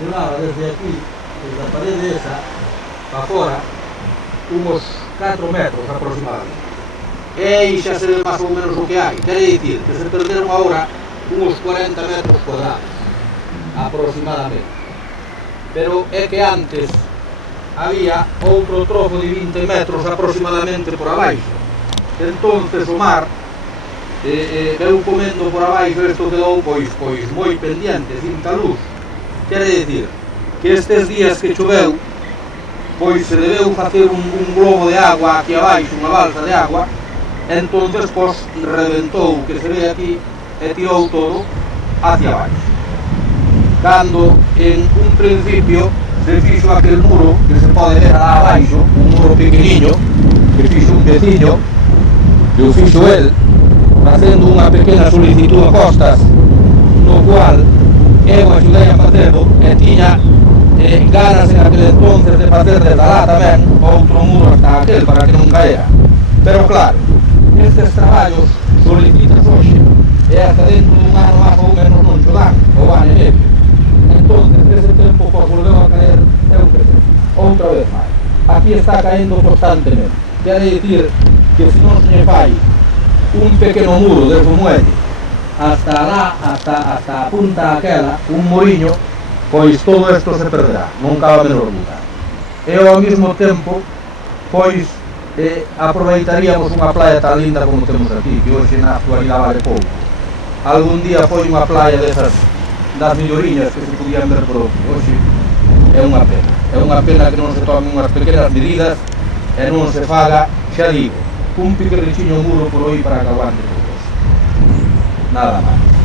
levaba desde aquí, desde a parede esa, para fora, uns 4 metros aproximadamente. E aí xa se ve máis ou menos o que hai. Quere dicir que se perderon agora uns 40 metros cuadrados, aproximadamente. Pero é que antes había outro trozo de 20 metros aproximadamente por abaixo. Entonces o mar veu comendo por abaixo, isto quedou pois moi pendiente, sin luz. Quere dicir que estes días que choveu, pois se debeu facer un globo de agua aquí abaixo, unha balsa de agua, entonces pois reventou, que se ve aquí, e tirou todo hacia abaixo. Cando en un principio se fixo aquel muro que se pode ver lá abaixo, un muro pequeniño, que fixo un veciño, que o fixo el, facendo unha pequena solicitud a costas, no cual eu axudei a facelo e tiña ganas en aquel entonces de facer desde lá tamén outro muro hasta aquel para que non caera. Pero claro, estes traballos solicitas hoxe e hasta dentro dun ano máis ou menos non cho dan, ou ano e medio. Entonces, ese tempo pois volveu a caer, eu que sei, outra vez máis. Aquí está caendo constantemente. Quere dicir que se non se fai un pequeno muro desde o muelle hasta lá, hasta a punta aquela, un muriño, pois todo isto se perderá, non cabe a menor duda. E ao mesmo tempo, pois, aproveitaríamos unha playa tan linda como temos aquí, que hoxe na actualidade vale pouco. Algún día foi unha playa desas, das milloriñas que se podían ver por hoxe. É unha pena que non se tomen unhas pequenas medidas e non se faga, xa digo, un pequeniño muro por aí para que aguante todo. Nada máis.